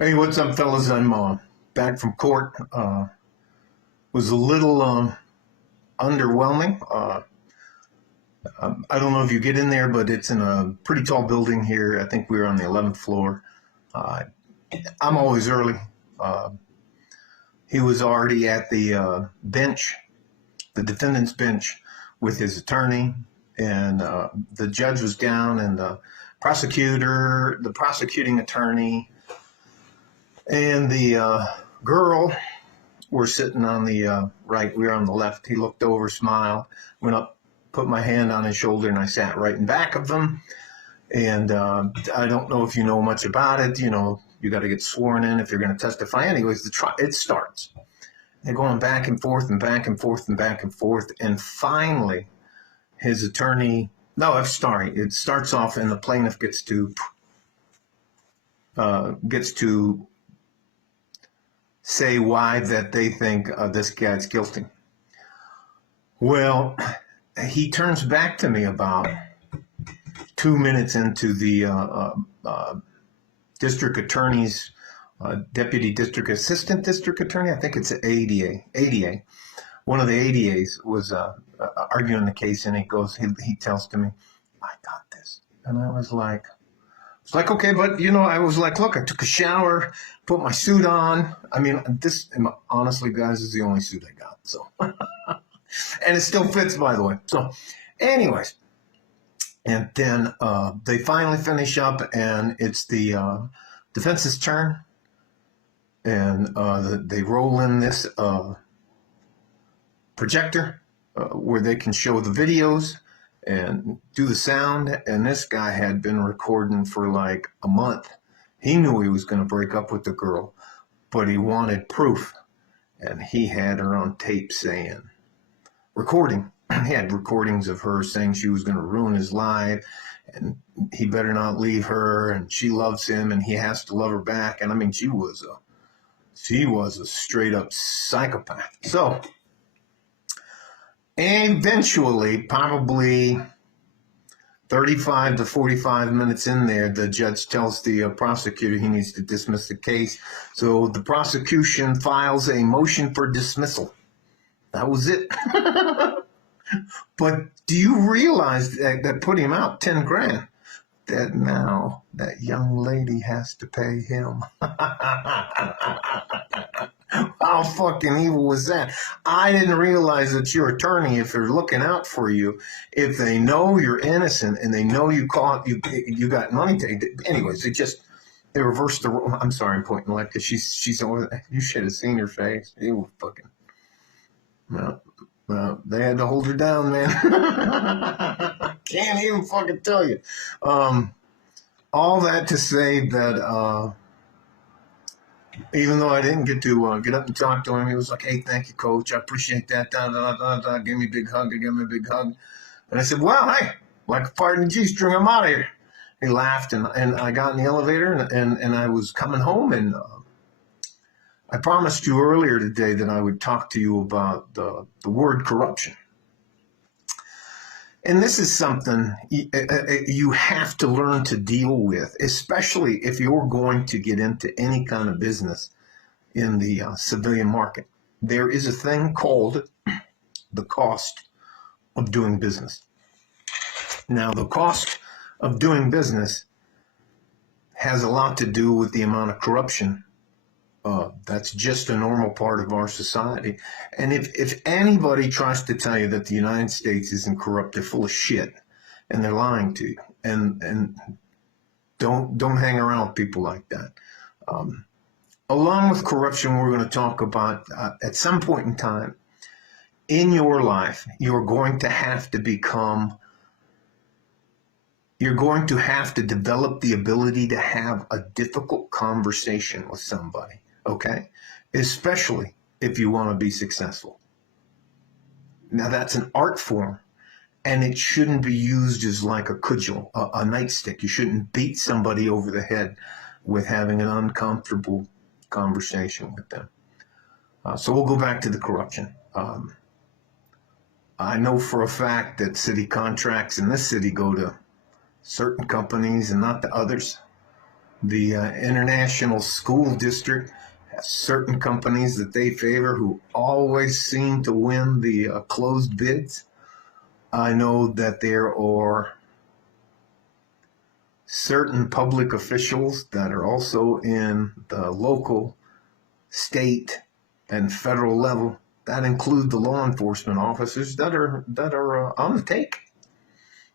Hey, what's up, fellas? I'm back from court. Was a little underwhelming. I don't know if you get in there, but it's in a pretty tall building here. I think we were on the 11th floor. Uh, I'm always early. Uh, he was already at the bench, the defendant's bench, with his attorney, and the judge was down, and the prosecutor, the prosecuting attorney, and the girl were sitting on the right. We were on the left. He looked over, smiled, went up, put my hand on his shoulder, and I sat right in back of him. And I don't know if you know much about it. You know, you got to get sworn in if you're going to testify. Anyways, it starts. They're going back and forth and back and forth and back and forth. And finally, his attorney, no, I'm sorry, it starts off and the plaintiff gets to say why that they think this guy's guilty. Well, he turns back to me about 2 minutes into the district attorney's deputy district assistant district attorney. I think it's ADA. One of the ADAs was arguing the case, and he tells to me, "I got this," and I was like. It's like, okay, but I was like, look, I took a shower, put my suit on. I mean, this, honestly, guys, is the only suit I got. So, and it still fits, by the way. So, anyways, and then they finally finish up, and it's the defense's turn, and they roll in this projector where they can show the videos and do the sound. And this guy had been recording for like a month. He knew he was going to break up with the girl, but he wanted proof. And he had her on tape recording. He had recordings of her saying she was going to ruin his life and he better not leave her, and she loves him and he has to love her back. And I mean, she was a straight up psychopath. So eventually, probably 35 to 45 minutes in there, the judge tells the prosecutor he needs to dismiss the case. So the prosecution files a motion for dismissal. That was it. But do you realize that put him out 10 grand? That now that young lady has to pay him. How fucking evil was that? I didn't realize that your attorney, if they're looking out for you, if they know you're innocent and they know you got money taken. Anyways, they reversed the role. I'm sorry, I'm pointing like because she's over there. You should have seen her face. It was fucking. No, they had to hold her down, man. Can't even fucking tell you. All that to say that. Even though I didn't get to get up and talk to him, he was like, "Hey, thank you, coach. I appreciate that." Da, da, da, da. Give me a big hug. He gave me a big hug. And I said, "Well, hey, like a fart in the G-string, I'm out of here." He laughed, and I got in the elevator, and I was coming home, and I promised you earlier today that I would talk to you about the word corruption. And this is something you have to learn to deal with, especially if you're going to get into any kind of business in the civilian market. There is a thing called the cost of doing business. Now, the cost of doing business has a lot to do with the amount of corruption. That's just a normal part of our society. And if anybody tries to tell you that the United States isn't corrupt, they're full of shit, and they're lying to you. And don't hang around with people like that. Along with corruption, we're going to talk about at some point in time in your life, you're going to have to develop the ability to have a difficult conversation with somebody, okay? Especially if you want to be successful. Now, that's an art form, and it shouldn't be used as like a cudgel, a nightstick. You shouldn't beat somebody over the head with having an uncomfortable conversation with them. So we'll go back to the corruption. I know for a fact that city contracts in this city go to certain companies and not to others. The International School District has certain companies that they favor who always seem to win the closed bids. I know that there are certain public officials that are also in the local, state, and federal level that include the law enforcement officers that are on the take.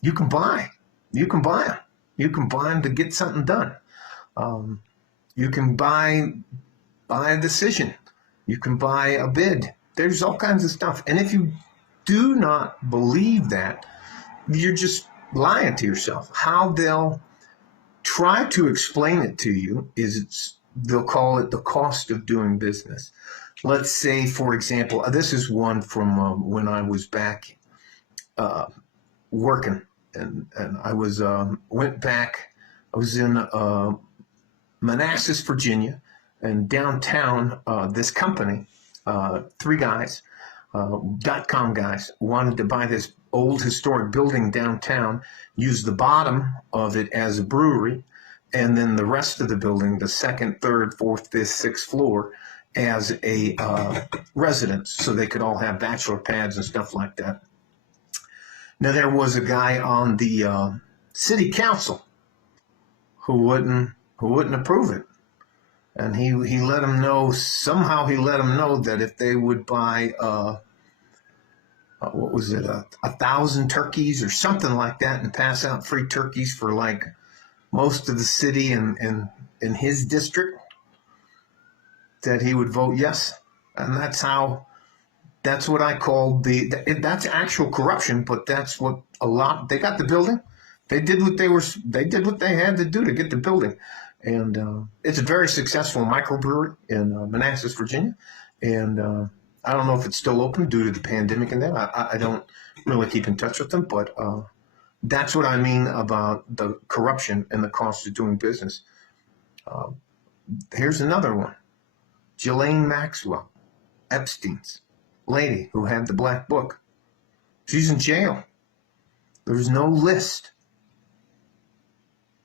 You can buy them. You can buy them to get something done. You can buy a decision. You can buy a bid. There's all kinds of stuff. And if you do not believe that, you're just lying to yourself. How they'll try to explain it to you is they'll call it the cost of doing business. Let's say, for example, this is one from when I was back working, and I was went back. I was in Manassas, Virginia, and downtown. This company, three guys, .com guys, wanted to buy this old historic building downtown, use the bottom of it as a brewery, and then the rest of the building, the second, third, fourth, fifth, sixth floor, as a residence, so they could all have bachelor pads and stuff like that. Now, there was a guy on the city council who wouldn't approve it, and he let them know, somehow he let them know that if they would buy what was it, 1,000 turkeys or something like that, and pass out free turkeys for like most of the city in his district, that he would vote yes. And that's what I call that's actual corruption, but that's what they got the building. They did what they had to do to get the building. And it's a very successful microbrewery in Manassas, Virginia. And I don't know if it's still open due to the pandemic and that. I don't really keep in touch with them, but that's what I mean about the corruption and the cost of doing business. Here's another one. Ghislaine Maxwell, Epstein's lady who had the black book. She's in jail. There's no list.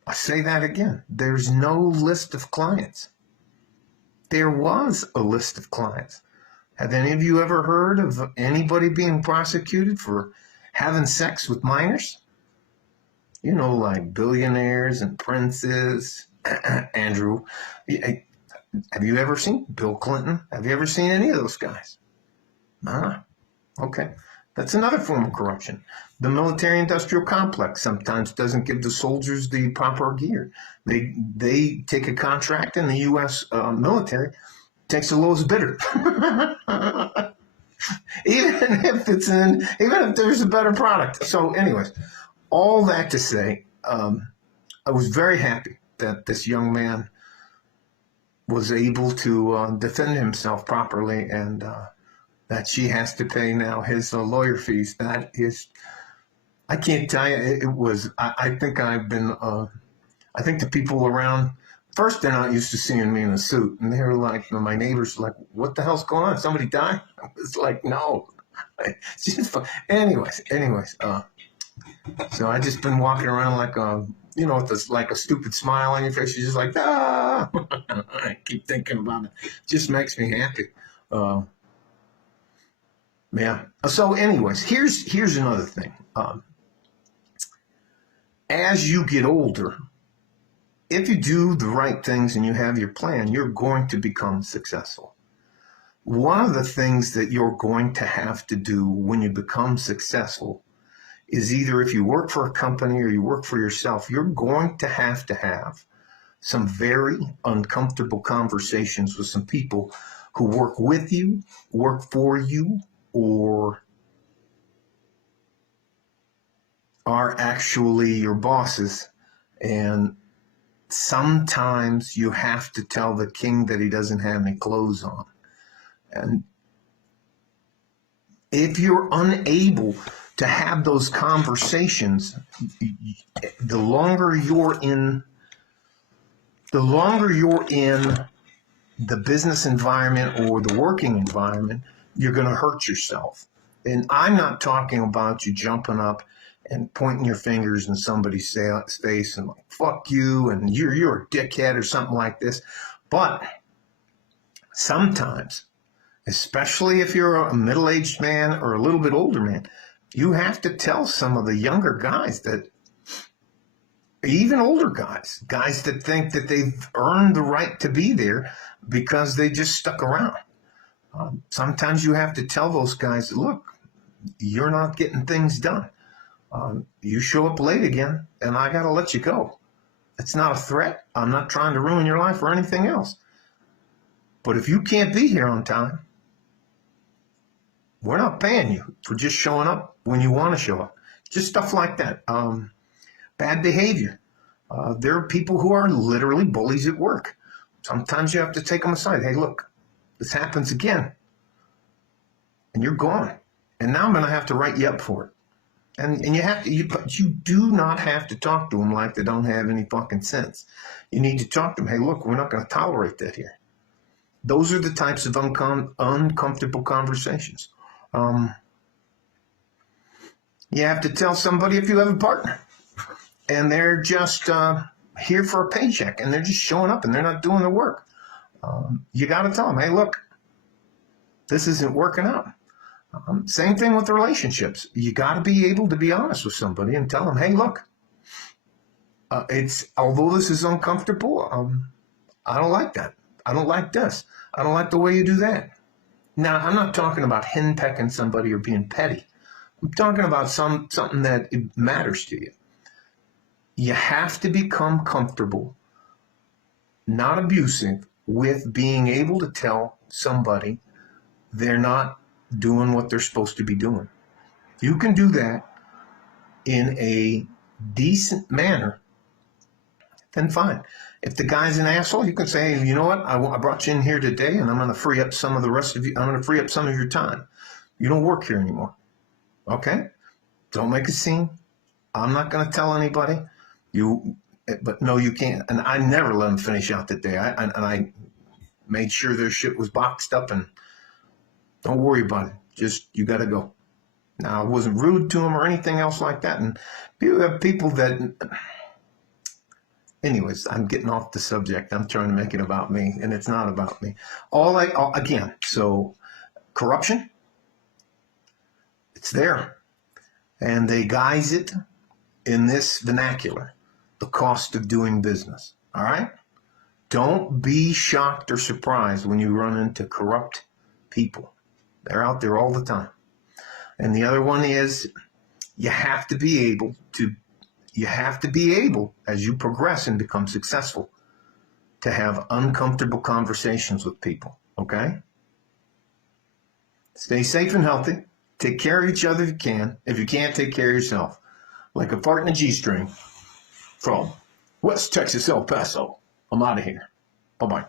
I say that again. There's no list of clients. There was a list of clients. Have any of you ever heard of anybody being prosecuted for having sex with minors? You know, like billionaires and princes. Andrew, have you ever seen Bill Clinton? Have you ever seen any of those guys? Okay. That's another form of corruption. The military-industrial complex sometimes doesn't give the soldiers the proper gear. They take a contract, and the U.S. Military takes the lowest bidder. even if there's a better product. So, anyways, all that to say, I was very happy that this young man was able to defend himself properly, and that she has to pay now his lawyer fees. That is, I can't tell you, it was, I think I've been, I think the people around, first they're not used to seeing me in a suit, and they're like, my neighbors like, what the hell's going on? Somebody died? I was like, no. Anyways, so I just been walking around like with like a stupid smile on your face. You're just like, ah. I keep thinking about it. Just makes me happy. Yeah. So, anyways, here's another thing. As you get older, if you do the right things and you have your plan, you're going to become successful. One of the things that you're going to have to do when you become successful is either if you work for a company or you work for yourself, you're going to have some very uncomfortable conversations with some people who work with you, work for you, or are actually your bosses. And sometimes you have to tell the king that he doesn't have any clothes on. And if you're unable to have those conversations, the longer you're in the business environment or the working environment, you're going to hurt yourself. And I'm not talking about you jumping up and pointing your fingers in somebody's face and like, fuck you, and you're a dickhead or something like this. But sometimes, especially if you're a middle-aged man or a little bit older man, you have to tell some of the younger guys, that even older guys that think that they've earned the right to be there because they just stuck around. Sometimes you have to tell those guys, look, you're not getting things done. You show up late again, and I got to let you go. It's not a threat. I'm not trying to ruin your life or anything else. But if you can't be here on time, we're not paying you for just showing up when you want to show up. Just stuff like that. Bad behavior. There are people who are literally bullies at work. Sometimes you have to take them aside. Hey, look, this happens again, and you're gone. And now I'm going to have to write you up for it. And you have to, but you do not have to talk to them like they don't have any fucking sense. You need to talk to them. Hey, look, we're not going to tolerate that here. Those are the types of uncomfortable conversations. You have to tell somebody if you have a partner and they're just here for a paycheck and they're just showing up and they're not doing the work. You got to tell them, hey, look, this isn't working out. Same thing with relationships. You got to be able to be honest with somebody and tell them, hey, look, although this is uncomfortable, I don't like that. I don't like this. I don't like the way you do that. Now, I'm not talking about henpecking somebody or being petty. I'm talking about something that it matters to you. You have to become comfortable, not abusive, with being able to tell somebody they're not doing what they're supposed to be doing. You can do that in a decent manner, then fine. If the guy's an asshole, you can say, hey, you know what? I brought you in here today, and I'm going to free up some of the rest of you. I'm going to free up some of your time. You don't work here anymore. Okay? Don't make a scene. I'm not going to tell anybody. But no, you can't. And I never let them finish out the day. I made sure their shit was boxed up, and don't worry about it. Just, you got to go. Now, I wasn't rude to them or anything else like that. And you have people that, anyways, I'm getting off the subject. I'm trying to make it about me, and it's not about me. Again, so corruption, it's there. And they guise it in this vernacular, the cost of doing business. All right? Don't be shocked or surprised when you run into corrupt people. They're out there all the time. And the other one is you have to be able, as you progress and become successful, to have uncomfortable conversations with people, okay? Stay safe and healthy. Take care of each other if you can. If you can't, take care of yourself. Like a fart in a G-string from West Texas, El Paso. I'm out of here. Bye-bye.